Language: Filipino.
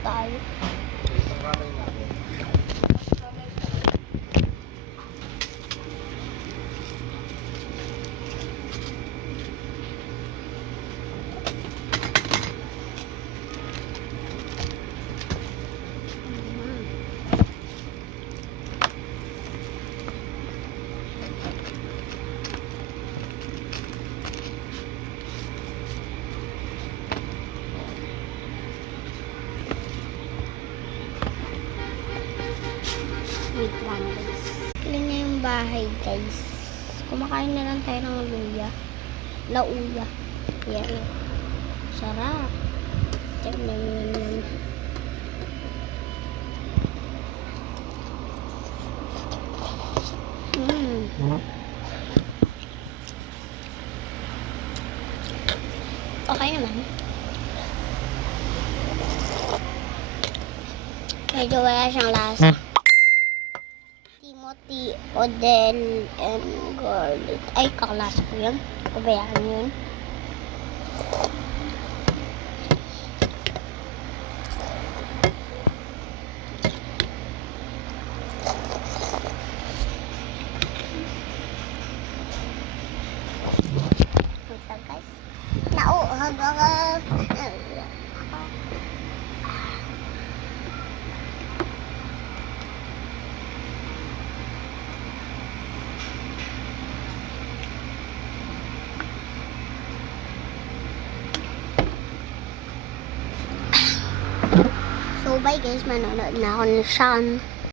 tayo. Isang kamay natin. Wait lang guys. Ilan na yung bahay guys. Kumakain na lang tayo ng luya. Lauya. Yan. Sarap. Tignan mo yun. Okay naman. Medyo wala siyang lasa. Timothy, Odell, and garlic. Ay, kaklase ko yun. Pabayaan yun. Wait lang guys. Nauhag ako. So bye guys, manonood na ako ng Sean.